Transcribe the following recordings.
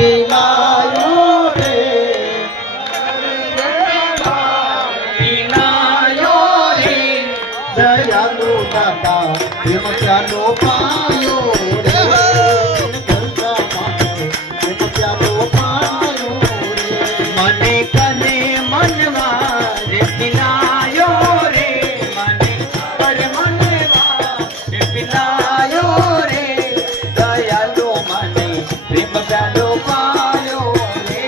પીલાયો રે પીલાયો રે દયાલુ દાતા પ્રેમ પ્યાલો પાયો રે ગંગા માને પ્રેમ પ્યાલો પાયો રે મને કને મનવા રે પીલાયો રે મને પર મનવા રે પીલાયો રે દયાલુ મને પ્રેમ પ્યાલો પાયો રે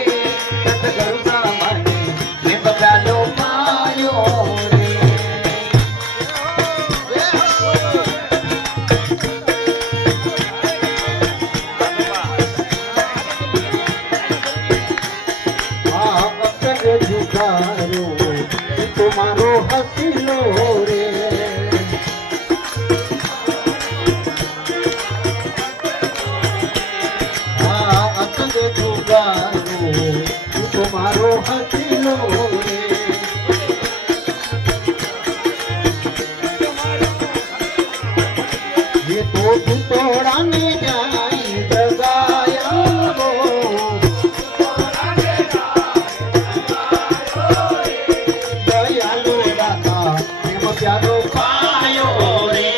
ગંગા માને પ્રેમ પ્યાલો પાયો રે जुगारो तुम्हारो हसीलो रे अकल जुगारो तुम्हारो हसीलो रे ये तो तोड़ा ने जाई जगाया वो प्यालो पायो रे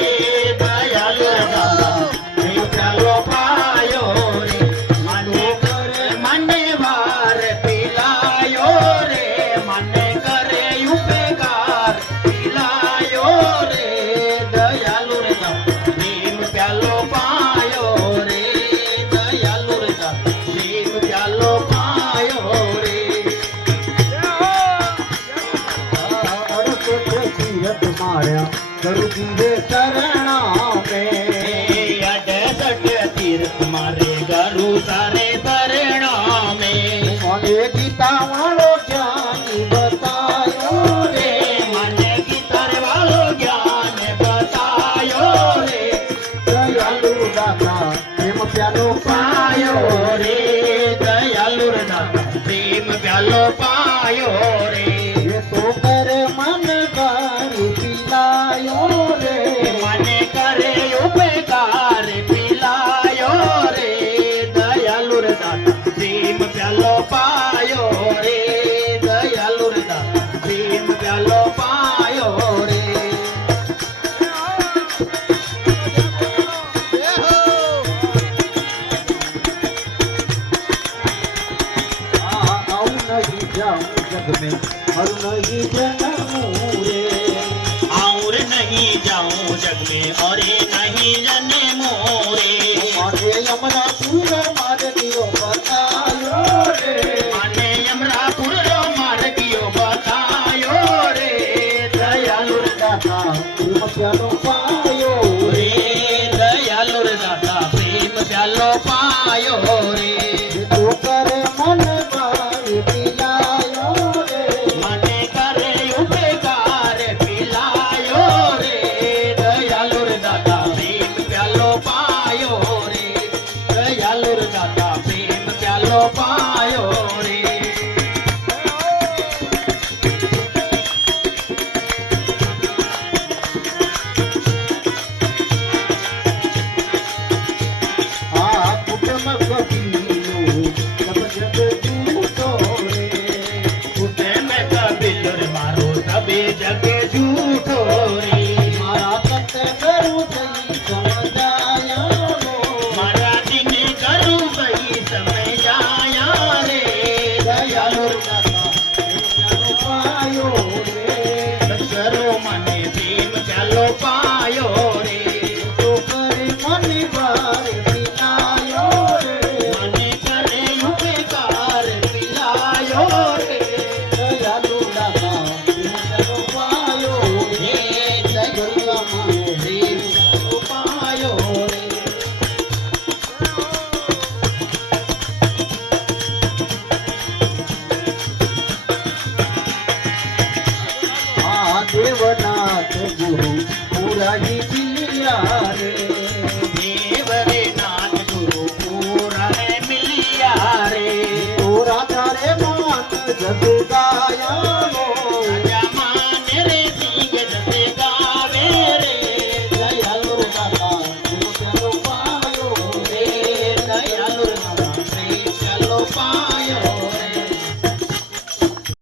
दयालु दाता प्रेम प्यालो पायो रे मने करे मने वार पिलायो रे मने करे उपकार पिलायो रे दयालु दाता प्रेम प्यालो पायो रे दयालु दाता प्रेम प्यालो पायो रे माया गुरु जी रे शरणा में अड़सठ तीर्थ मारे गुरु सारे शरणा में मने गीता वालो ज्ञान बतायो रे मने गीता वालो ज्ञान बतायो रे दयालु दाता प्रेम प्यालो पायो रे दयालु दाता प्रेम प्यालो पायो रे ये तो कर मन गारी पिलायो रे मने करे उपकार पिलायो रे दयालु दाता प्रेम प्यालो पायो रे दयालु दाता प्रेम प्यालो पायो रे आऊं नहीं जाऊं जग में और नहीं जन्मूं रे और नहीं जाऊं जग में और नहीं जने मोरे माने यमरापुर मार्गियो बतायो रे माने यमरापुर मार्गियो बतायो रे दयालु दाता प्रेम प्यालो पायो रे दयालु दाता प्रेम प्यालो पायो रे तो कर मन बारी पिलायो रे मने करे उपकार पिलायो रे दयालु दाता प्रेम प्यालो पायो रे दयालु दाता प्रेम प्यालो पायो रे कुटुंब कबीलो जब जग झूठो रे उठे में कबीलो रे मारो तबे जगे झूठो रे मारा कत करू सही समझाया रो मारा दिन करू सही समय जाया रे दयालु दाता प्रेम पायो रे करो मने प्रेम प्यालो पायो रे तो करे मन बार पिलायो रे मने करे उपकार पिलायो रे दयालु दाता प्रेम पायो रे दुर्गा माने प्रेम पायो रे देवनाथ गुरु पूरा ही पिलिया रे देवरे नाथ गुरु पूरा मिलिया रे पूरा तारे मान जग गाया रो